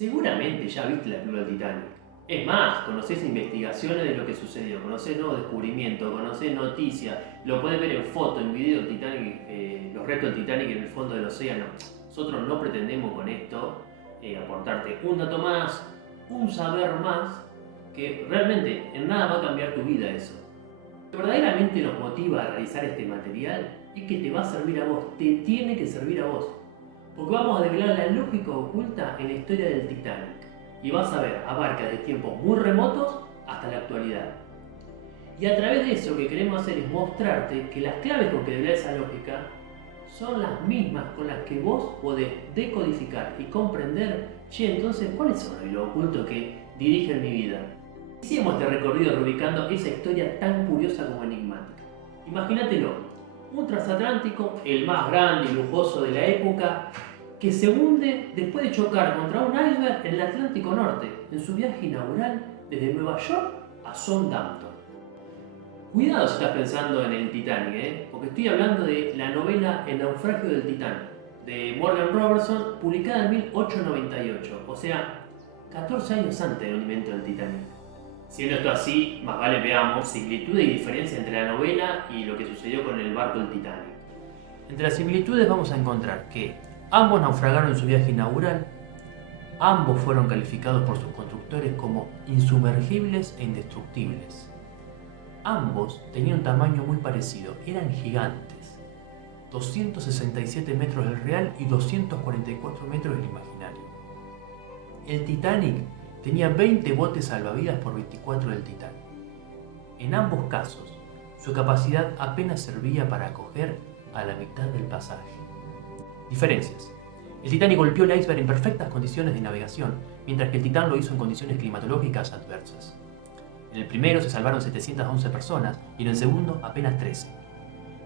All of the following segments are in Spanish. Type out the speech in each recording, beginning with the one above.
Seguramente ya viste la película del Titanic. Es más, conocés investigaciones de lo que sucedió, conocés nuevos descubrimientos, conocés noticias, lo podés ver en foto, en video del Titanic, los restos del Titanic en el fondo del océano. Nosotros no pretendemos con esto aportarte un dato más, un saber más, que realmente en nada va a cambiar tu vida eso. Lo que verdaderamente nos motiva a realizar este material es que te va a servir a vos, te tiene que servir a vos. Porque vamos a develar la lógica oculta en la historia del Titanic. Y vas a ver, abarca desde tiempos muy remotos hasta la actualidad. Y a través de eso lo que queremos hacer es mostrarte que las claves con que develar esa lógica son las mismas con las que vos podés decodificar y comprender, che, entonces, ¿cuáles son los ocultos que dirigen mi vida? Hicimos este recorrido reubicando esa historia tan curiosa como enigmática. Imagínatelo, un transatlántico, el más grande y lujoso de la época, que se hunde después de chocar contra un iceberg en el Atlántico Norte, en su viaje inaugural desde Nueva York a Southampton. Cuidado si estás pensando en el Titanic, porque estoy hablando de la novela El naufragio del Titán, de Morgan Robertson, publicada en 1898, o sea, 14 años antes del hundimiento del Titanic. Siendo esto así, más vale veamos similitudes y diferencias entre la novela y lo que sucedió con el barco del Titanic. Entre las similitudes vamos a encontrar que ambos naufragaron en su viaje inaugural, ambos fueron calificados por sus constructores como insumergibles e indestructibles. Ambos tenían un tamaño muy parecido, eran gigantes, 267 metros del real y 244 metros del imaginario. El Titanic tenía 20 botes salvavidas por 24 del Titán. En ambos casos, su capacidad apenas servía para acoger a la mitad del pasaje. Diferencias. El Titanic golpeó el iceberg en perfectas condiciones de navegación, mientras que el Titán lo hizo en condiciones climatológicas adversas. En el primero se salvaron 711 personas y en el segundo apenas 13.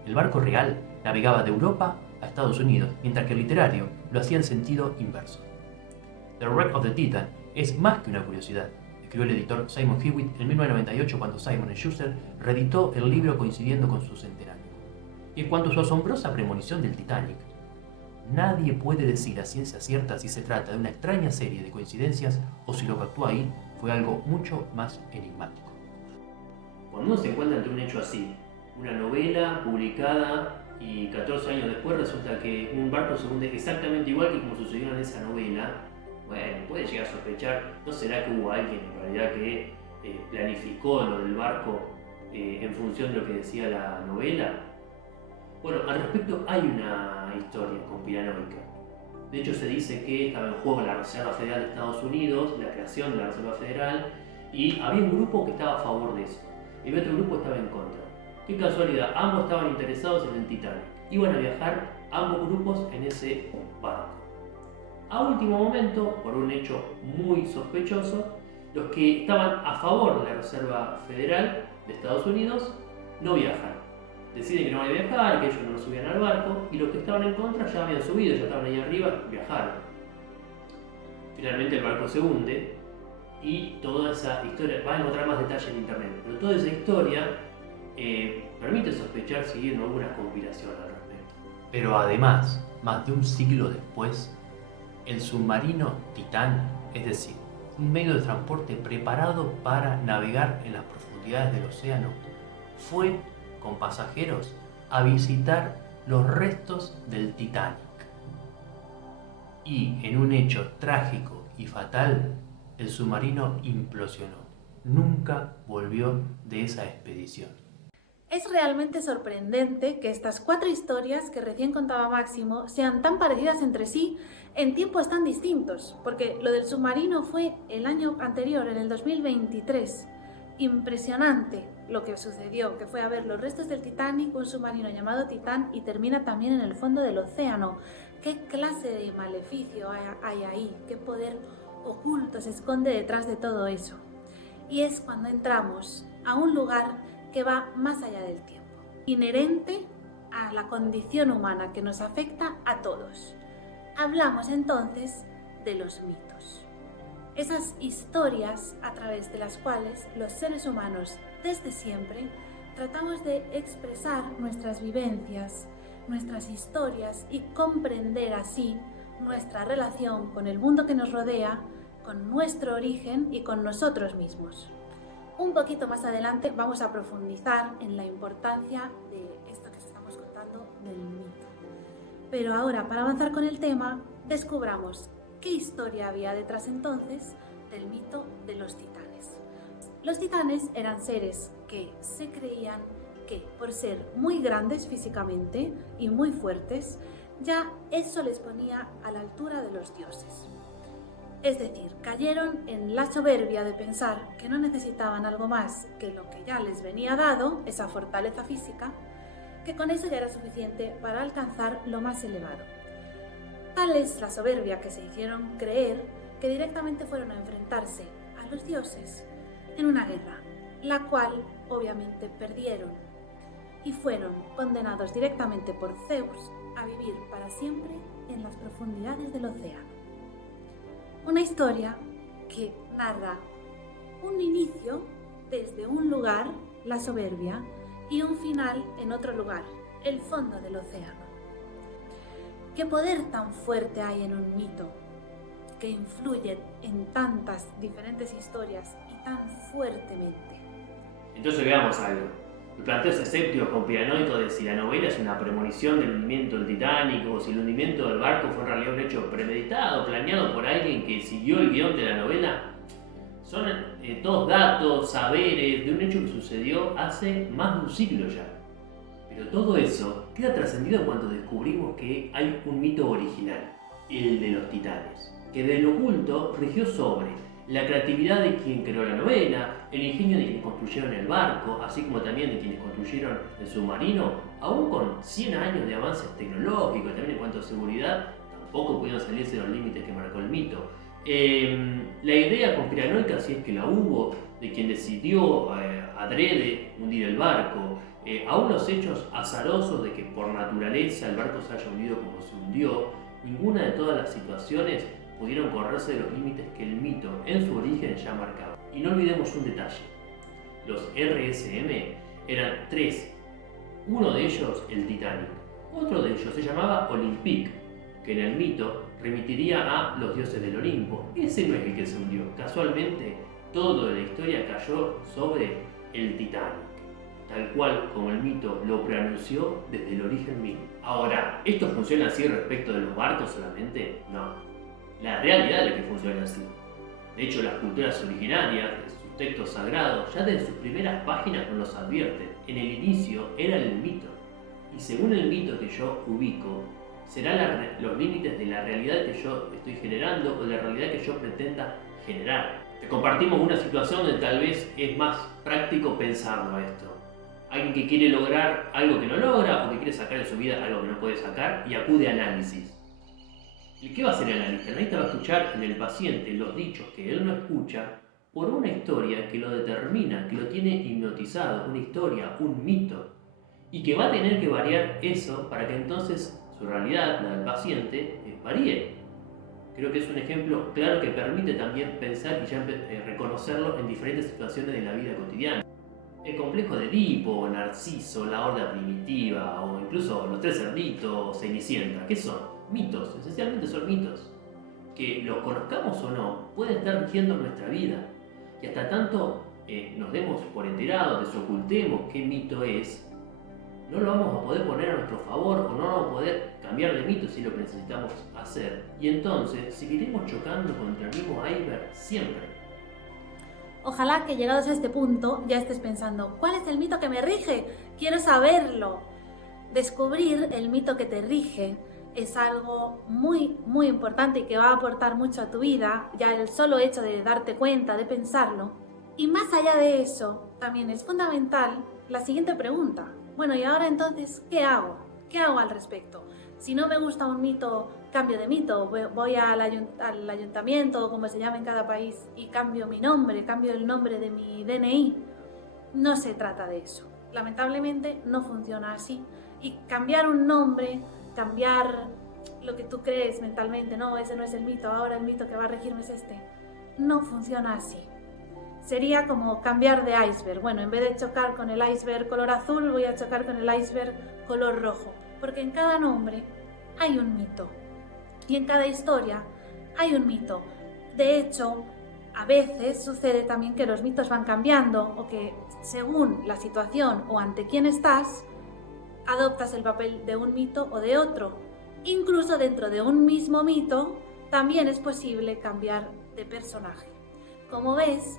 El barco real navegaba de Europa a Estados Unidos, mientras que el literario lo hacía en sentido inverso. The Wreck of the Titan es más que una curiosidad, escribió el editor Simon Hewitt en 1998 cuando Simon & Schuster reeditó el libro coincidiendo con su centenario. Y en cuanto a su asombrosa premonición del Titanic, nadie puede decir a ciencia cierta si se trata de una extraña serie de coincidencias o si lo que actuó ahí fue algo mucho más enigmático. Cuando uno se encuentra ante un hecho así, una novela publicada y 14 años después resulta que un barco se hunde exactamente igual que como sucedió en esa novela, bueno, puede llegar a sospechar, ¿no será que hubo alguien en realidad que planificó lo del barco en función de lo que decía la novela? Bueno, al respecto hay una historia conspiranoica. De hecho se dice que estaba en juego la Reserva Federal de Estados Unidos, la creación de la Reserva Federal, y había un grupo que estaba a favor de eso, y otro grupo estaba en contra. Qué casualidad, ambos estaban interesados en el Titanic. Iban a viajar ambos grupos en ese barco. A último momento, por un hecho muy sospechoso, los que estaban a favor de la Reserva Federal de Estados Unidos no viajan. Deciden que no van a viajar, que ellos no subían al barco, y los que estaban en contra ya habían subido, ya estaban ahí arriba, viajaron. Finalmente el barco se hunde y toda esa historia, vas a encontrar más detalles en internet, pero toda esa historia permite sospechar siguiendo alguna conspiración al respecto. Pero además, más de un siglo después, el submarino Titán, es decir, un medio de transporte preparado para navegar en las profundidades del océano, fue con pasajeros a visitar los restos del Titanic. Y en un hecho trágico y fatal, el submarino implosionó. Nunca volvió de esa expedición. Es realmente sorprendente que estas 4 historias que recién contaba Máximo sean tan parecidas entre sí en tiempos tan distintos, porque lo del submarino fue el año anterior, en el 2023. Impresionante lo que sucedió, que fue a ver los restos del Titanic, un submarino llamado Titán, y termina también en el fondo del océano. ¿Qué clase de maleficio hay ahí? ¿Qué poder oculto se esconde detrás de todo eso? Y es cuando entramos a un lugar que va más allá del tiempo, inherente a la condición humana que nos afecta a todos. Hablamos entonces de los mitos. Esas historias a través de las cuales los seres humanos desde siempre tratamos de expresar nuestras vivencias, nuestras historias y comprender así nuestra relación con el mundo que nos rodea, con nuestro origen y con nosotros mismos. Un poquito más adelante vamos a profundizar en la importancia de esto que os estamos contando del mito. Pero ahora, para avanzar con el tema, descubramos qué historia había detrás entonces del mito de los titanes. Los titanes eran seres que se creían que, por ser muy grandes físicamente y muy fuertes, ya eso les ponía a la altura de los dioses. Es decir, cayeron en la soberbia de pensar que no necesitaban algo más que lo que ya les venía dado, esa fortaleza física, que con eso ya era suficiente para alcanzar lo más elevado. Tal es la soberbia que se hicieron creer que directamente fueron a enfrentarse a los dioses en una guerra, la cual obviamente perdieron y fueron condenados directamente por Zeus a vivir para siempre en las profundidades del océano. Una historia que narra un inicio desde un lugar, la soberbia, y un final en otro lugar, el fondo del océano. ¿Qué poder tan fuerte hay en un mito que influye en tantas diferentes historias y tan fuertemente? Entonces veamos algo. El planteo escéptico conspiranoico de si la novela es una premonición del hundimiento del Titanic o si el hundimiento del barco fue en realidad un hecho premeditado, planeado por alguien que siguió el guión de la novela, son todos datos, saberes de un hecho que sucedió hace más de un siglo ya. Pero todo eso queda trascendido cuando descubrimos que hay un mito original, el de los titanes, que de lo oculto rigió sobre la creatividad de quien creó la novela, el ingenio de quienes construyeron el barco, así como también de quienes construyeron el submarino, aún con 100 años de avances tecnológicos, también en cuanto a seguridad, tampoco pudieron salirse de los límites que marcó el mito. La idea conspiranoica, si es que la hubo, de quien decidió adrede hundir el barco, aún los hechos azarosos de que por naturaleza el barco se haya hundido como se hundió, ninguna de todas las situaciones pudieron correrse de los límites que el mito en su origen ya marcaba. Y no olvidemos un detalle, los RSM eran 3, uno de ellos el Titanic, otro de ellos se llamaba Olympique, que en el mito remitiría a los dioses del Olimpo. Ese no es el que se hundió, casualmente todo de la historia cayó sobre el Titanic, tal cual como el mito lo preanunció desde el origen mismo. Ahora, ¿esto funciona así respecto de los barcos solamente? No. La realidad es que funciona así. De hecho, las culturas originarias, sus textos sagrados, ya desde sus primeras páginas nos los advierten. En el inicio era el mito. Y según el mito que yo ubico, serán los límites de la realidad que yo estoy generando o de la realidad que yo pretenda generar. Te compartimos una situación donde tal vez es más práctico pensarlo esto. Alguien que quiere lograr algo que no logra o que quiere sacar de su vida algo que no puede sacar y acude a análisis. ¿Y qué va a hacer el analista? El analista va a escuchar en el paciente los dichos que él no escucha por una historia que lo determina, que lo tiene hipnotizado, una historia, un mito, y que va a tener que variar eso para que entonces su realidad, la del paciente, varíe. Creo que es un ejemplo claro que permite también pensar y ya reconocerlo en diferentes situaciones de la vida cotidiana. El complejo de Edipo, Narciso, la horda primitiva o incluso los 3 cerditos, Cenicienta, ¿qué son? Mitos, esencialmente son mitos. Que los conozcamos o no, pueden estar rigiendo nuestra vida. Y hasta tanto nos demos por enterados, desocultemos qué mito es, no lo vamos a poder poner a nuestro favor o no vamos a poder cambiar de mito si es lo que necesitamos hacer. Y entonces seguiremos chocando contra el mismo iceberg siempre. Ojalá que llegados a este punto ya estés pensando, ¿cuál es el mito que me rige? Quiero saberlo. Descubrir el mito que te rige es algo muy, muy importante y que va a aportar mucho a tu vida, ya el solo hecho de darte cuenta, de pensarlo. Y más allá de eso, también es fundamental la siguiente pregunta. Bueno, y ahora entonces, ¿qué hago? ¿Qué hago al respecto? Si no me gusta un mito, cambio de mito, voy al ayuntamiento, o como se llama en cada país, y cambio mi nombre, cambio el nombre de mi DNI. No se trata de eso. Lamentablemente no funciona así. Y cambiar un nombre, cambiar lo que tú crees mentalmente, no, ese no es el mito, ahora el mito que va a regirme es este, no funciona así. Sería como cambiar de iceberg. Bueno, en vez de chocar con el iceberg color azul, voy a chocar con el iceberg color rojo. Porque en cada nombre hay un mito. Y en cada historia hay un mito. De hecho, a veces sucede también que los mitos van cambiando o que según la situación o ante quién estás, adoptas el papel de un mito o de otro. Incluso dentro de un mismo mito también es posible cambiar de personaje. Como ves,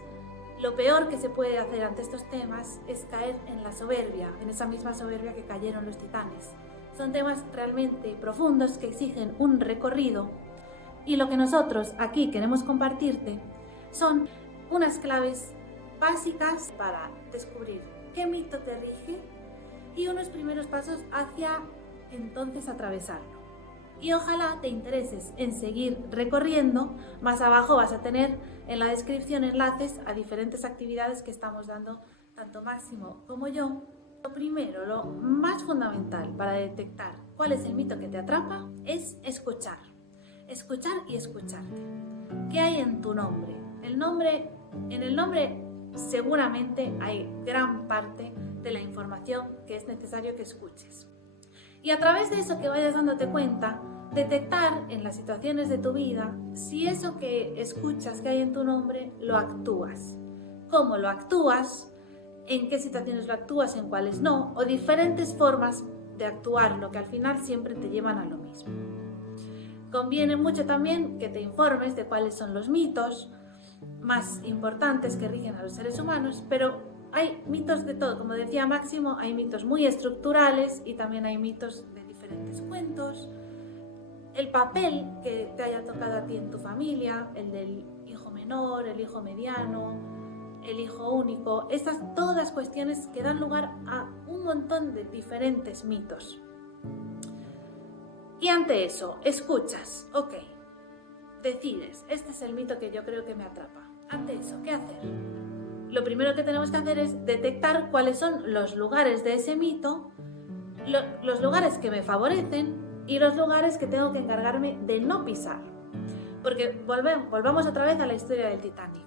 lo peor que se puede hacer ante estos temas es caer en la soberbia, en esa misma soberbia que cayeron los titanes. Son temas realmente profundos que exigen un recorrido y lo que nosotros aquí queremos compartirte son unas claves básicas para descubrir qué mito te rige y unos primeros pasos hacia entonces atravesarlo. Y ojalá te intereses en seguir recorriendo. Más abajo vas a tener en la descripción enlaces a diferentes actividades que estamos dando tanto Máximo como yo. Lo primero, lo más fundamental para detectar cuál es el mito que te atrapa es escuchar. Escuchar y escucharte. ¿Qué hay en tu nombre? En el nombre seguramente hay gran parte de la información que es necesario que escuches. Y a través de eso que vayas dándote cuenta, detectar en las situaciones de tu vida si eso que escuchas que hay en tu nombre lo actúas. ¿Cómo lo actúas? ¿En qué situaciones lo actúas? ¿En cuáles no? O diferentes formas de actuarlo que al final siempre te llevan a lo mismo. Conviene mucho también que te informes de cuáles son los mitos más importantes que rigen a los seres humanos, pero hay mitos de todo, como decía Máximo, hay mitos muy estructurales y también hay mitos de diferentes cuentos. El papel que te haya tocado a ti en tu familia, el del hijo menor, el hijo mediano, el hijo único, estas todas cuestiones que dan lugar a un montón de diferentes mitos. Y ante eso, escuchas, ok, decides, este es el mito que yo creo que me atrapa. Ante eso, ¿qué hacer? Lo primero que tenemos que hacer es detectar cuáles son los lugares de ese mito, los lugares que me favorecen y los lugares que tengo que encargarme de no pisar. Porque volvamos otra vez a la historia del Titanic.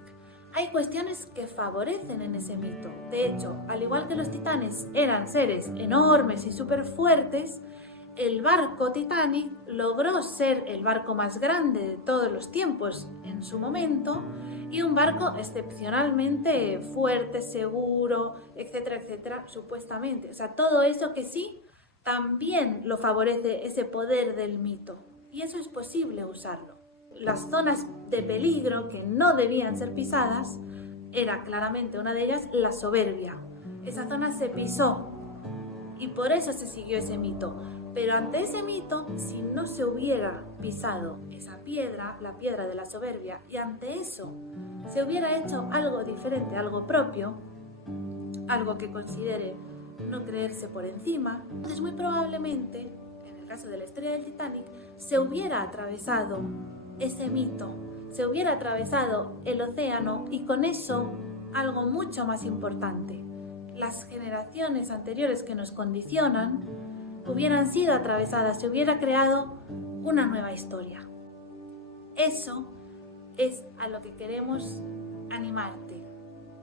Hay cuestiones que favorecen en ese mito. De hecho, al igual que los titanes eran seres enormes y súper fuertes, el barco Titanic logró ser el barco más grande de todos los tiempos en su momento y un barco excepcionalmente fuerte, seguro, etcétera, etcétera, supuestamente. O sea, todo eso que sí también lo favorece ese poder del mito. Y eso es posible usarlo. Las zonas de peligro que no debían ser pisadas, era claramente una de ellas la soberbia. Esa zona se pisó y por eso se siguió ese mito. Pero ante ese mito, si no se hubiera pisado esa piedra, la piedra de la soberbia, y ante eso se hubiera hecho algo diferente, algo propio, algo que considere no creerse por encima, entonces muy probablemente, en el caso de la historia del Titanic, se hubiera atravesado ese mito, se hubiera atravesado el océano y con eso algo mucho más importante. Las generaciones anteriores que nos condicionan hubieran sido atravesadas, se hubiera creado una nueva historia. Eso es a lo que queremos animarte,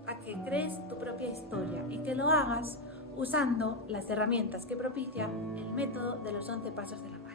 a que crees tu propia historia y que lo hagas usando las herramientas que propicia el método de los 11 pasos de la magia.